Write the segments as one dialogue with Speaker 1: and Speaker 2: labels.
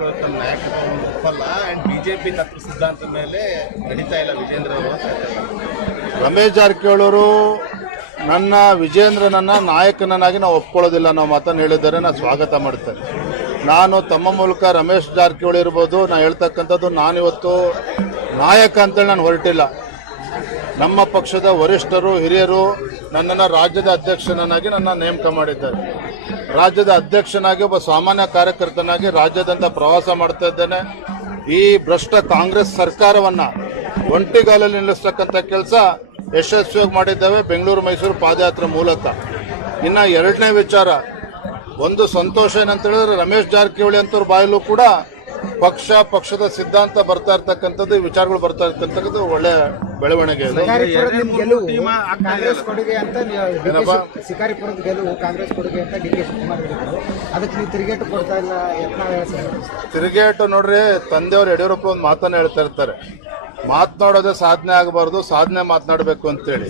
Speaker 1: ತಮ್ಮ ನಾಯಕತ್ವವನ್ನು ಒಪ್ಪಲ್ಲ. ಆ್ಯಂಡ್ ಬಿ ಜೆ ಪಿ ತತ್ವ ಸಿದ್ಧಾಂತದ ಮೇಲೆ ನಡೀತಾ ಇಲ್ಲ ವಿಜೇಂದ್ರ ಅವರು.
Speaker 2: ರಮೇಶ್ ಜಾರಕಿಹೊಳಿ ಅವರು, ನನ್ನ ವಿಜೇಂದ್ರನನ್ನ ನಾಯಕನನ್ನಾಗಿ ನಾವು ಒಪ್ಕೊಳ್ಳೋದಿಲ್ಲ ಅನ್ನೋ ಮಾತನ್ನು ಹೇಳಿದ್ದಾರೆ. ನಾನು ಸ್ವಾಗತ ಮಾಡ್ತೇನೆ. ನಾನು ತಮ್ಮ ಮೂಲಕ ರಮೇಶ್ ಜಾರಕಿಹೊಳಿ ಇರ್ಬೋದು. ನಾನು ಹೇಳ್ತಕ್ಕಂಥದ್ದು ನಾನಿವತ್ತು ನಾಯಕ ಅಂತೇಳಿ ನಾನು ಹೊರಟಿಲ್ಲ. ನಮ್ಮ ಪಕ್ಷದ ವರಿಷ್ಠರು, ಹಿರಿಯರು ನನ್ನನ್ನು ರಾಜ್ಯದ ಅಧ್ಯಕ್ಷನನ್ನಾಗಿ ನನ್ನ ನೇಮಕ ಮಾಡಿದ್ದಾರೆ. ರಾಜ್ಯದ ಅಧ್ಯಕ್ಷನಾಗಿ, ಒಬ್ಬ ಸಾಮಾನ್ಯ ಕಾರ್ಯಕರ್ತನಾಗಿ ರಾಜ್ಯದಂತ ಪ್ರವಾಸ ಮಾಡ್ತಾ ಇದ್ದೇನೆ. ಈ ಭ್ರಷ್ಟ ಕಾಂಗ್ರೆಸ್ ಸರ್ಕಾರವನ್ನ ಒಂಟಿಗಾಲಲ್ಲಿ ನಿಲ್ಲಿಸ್ತಕ್ಕಂಥ ಕೆಲಸ ಯಶಸ್ವಿಯಾಗಿ ಮಾಡಿದ್ದೇವೆ ಬೆಂಗಳೂರು ಮೈಸೂರು ಪಾದಯಾತ್ರೆ ಮೂಲಕ. ಇನ್ನ ಎರಡನೇ ವಿಚಾರ, ಒಂದು ಸಂತೋಷ ಏನಂತ ಹೇಳಿದ್ರೆ ರಮೇಶ್ ಜಾರಕಿಹೊಳಿ ಅಂತವ್ರ ಬಾಯಲ್ಲೂ ಕೂಡ ಪಕ್ಷ ಪಕ್ಷದ ಸಿದ್ಧಾಂತ ಬರ್ತಾ ಇರ್ತಕ್ಕಂಥದ್ದು ಈ ವಿಚಾರಗಳು ಬರ್ತಾ ಇರ್ತಕ್ಕಂಥದ್ದು ಒಳ್ಳೆ ಬೆಳವಣಿಗೆ ಇದು
Speaker 3: ಶಿಕಾರಿಪುರದ ನಿಮ್ ಗೆಲುವು
Speaker 1: ಟೀಮ ಆಗ್ತಾ
Speaker 3: ಕಾಂಗ್ರೆಸ್ ಕೊಡುಗೆ ಅಂತ ನೀವು
Speaker 2: ಏನಪ್ಪ?
Speaker 3: ಶಿಕಾರಿಪುರದ ಗೆಲುವು ಕಾಂಗ್ರೆಸ್ ಕೊಡುಗೆ ಅಂತ ಡಿ ಕೆ ಶಿವಕುಮಾರ್ ಹೇಳಿದ್ರು. ಅದಕ್ಕೆ ನೀವು ತಿರುಗೇಟು ಕೊಡ್ತಾ ಇಲ್ಲ ಯತ್ನ
Speaker 2: ತಿರುಗೇಟು ನೋಡ್ರಿ ತಂದೆಯವರು ಯಡಿಯೂರಪ್ಪ ಒಂದು ಮಾತನ್ನ ಹೇಳ್ತಾ ಇರ್ತಾರೆ. ಮಾತನಾಡೋದೇ ಸಾಧನೆ ಆಗಬಾರ್ದು ಸಾಧನೆ ಮಾತನಾಡಬೇಕು ಅಂತೇಳಿ.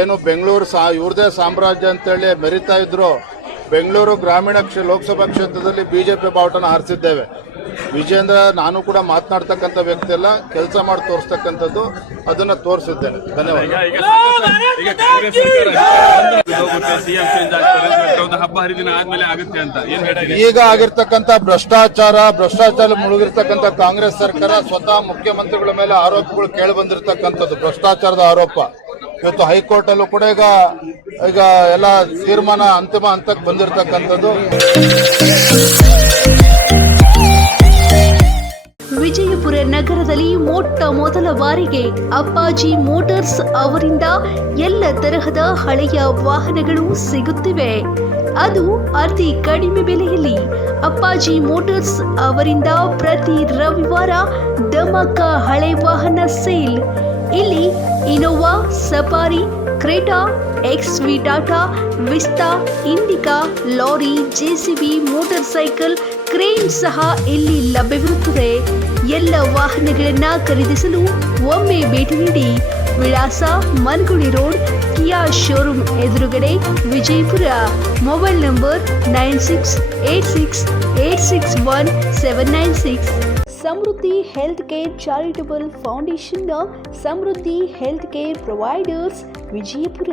Speaker 2: ಏನು ಬೆಂಗಳೂರು ಸಾ ಇವ್ರದೇ ಸಾಮ್ರಾಜ್ಯ ಅಂತೇಳಿ ಮೆರಿತಾ ಇದ್ರು. ಬೆಂಗಳೂರು ಗ್ರಾಮೀಣ ಕ್ಷೇ ಲೋಕಸಭಾ ಕ್ಷೇತ್ರದಲ್ಲಿ ಬಿಜೆಪಿ ಬಾವುಟನ ಹಾರಿಸಿದ್ದೇವೆ. ವಿಜೇಂದ್ರ ನಾನು ಕೂಡ ಮಾತನಾಡ್ತಕ್ಕಂಥ ವ್ಯಕ್ತಿ ಅಲ್ಲ ಕೆಲಸ ಮಾಡಿ ತೋರಿಸ್ತಕ್ಕಂಥದ್ದು ಅದನ್ನ ತೋರಿಸಿದ್ದೇನೆ. ಧನ್ಯವಾದ.
Speaker 4: ಈಗ
Speaker 2: ಆಗಿರ್ತಕ್ಕಂಥ ಭ್ರಷ್ಟಾಚಾರ ಭ್ರಷ್ಟಾಚಾರ ಮುಳುಗಿರ್ತಕ್ಕಂಥ ಕಾಂಗ್ರೆಸ್ ಸರ್ಕಾರ ಸ್ವತಃ ಮುಖ್ಯಮಂತ್ರಿಗಳ ಮೇಲೆ ಆರೋಪಗಳು ಕೇಳಿ ಬಂದಿರತಕ್ಕಂಥದ್ದು ಭ್ರಷ್ಟಾಚಾರದ ಆರೋಪ. ಇವತ್ತು ಹೈಕೋರ್ಟ್ ಅಲ್ಲೂ ಕೂಡ ಈಗ ಈಗ ಎಲ್ಲ ತೀರ್ಮಾನ ಅಂತಿಮ ಹಂತಕ್ಕೆ ಬಂದಿರತಕ್ಕಂಥದ್ದು.
Speaker 5: ನಗರದಲ್ಲಿ ಮೊಟ್ಟ ಮೊದಲ ಬಾರಿಗೆ ಅಪ್ಪಾಜಿ ಮೋಟಾರ್ಸ್ ಅವರಿಂದ ಎಲ್ಲ ತರಹದ ಹಳೆಯ ವಾಹನಗಳು ಸಿಗುತ್ತಿವೆ. ಅದು ಅತಿ ಕಡಿಮೆ ಬೆಲೆಯಲ್ಲಿ ಅಪ್ಪಾಜಿ ಮೋಟಾರ್ಸ್ ಅವರಿಂದ ಪ್ರತಿ ರವಿವಾರ ಧಮಕ ಹಳೆ ವಾಹನ ಸೇಲ್. ಇಲ್ಲಿ Innova, Safari, Creta X V Tata, Vista, Indica, lorry JCB motor cycle crane ಸಹ ಇಲ್ಲಿ ಲಭ್ಯವಿರುತ್ತದೆ. ಎಲ್ಲ ವಾಹನಗಳನ್ನ ಖರೀದಿಸಲು ಒಮ್ಮೆ ಭೇಟಿ ನೀಡಿ ವಿಳಾಸ ಮನ್ಗುಳಿ ರೋಡ್, ಕಿಯಾ ಶೋರೂಮ್ ಎದುರುಗಡೆ Vijayapura. Mobile number nine six eight six eight six one seven nine six Samruddhi health care charitable ಫೌಂಡೇಶನ್ನ Samruddhi health care providers Vijayapura.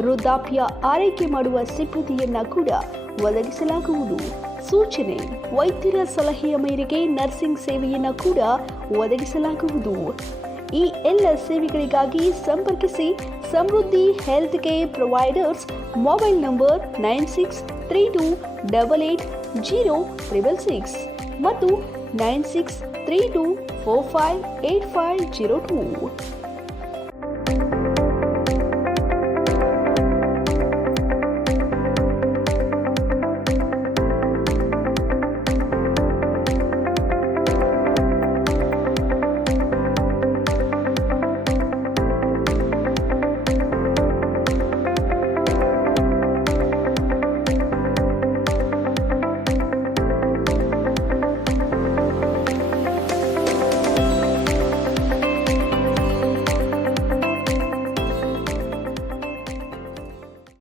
Speaker 5: ವೃದ್ಧಾಪ್ಯ ಆರೈಕೆ ಮಾಡುವ ಸಿಬ್ಬಂದಿಯನ್ನ ಕೂಡ ಒದಗಿಸಲಾಗುವುದು. ಸೂಚನೆ, ವೈದ್ಯರ ಸಲಹೆಯ ಮೇರೆಗೆ ನರ್ಸಿಂಗ್ ಸೇವೆಯನ್ನ ಕೂಡ ಒದಗಿಸಲಾಗುವುದು. ಈ ಎಲ್ಲ ಸೇವೆಗಳಿಗಾಗಿ ಸಂಪರ್ಕಿಸಿ Samruddhi health care providers mobile number nine six three two double eight zero triple six ಮತ್ತು nine six three two four five eight five zero two.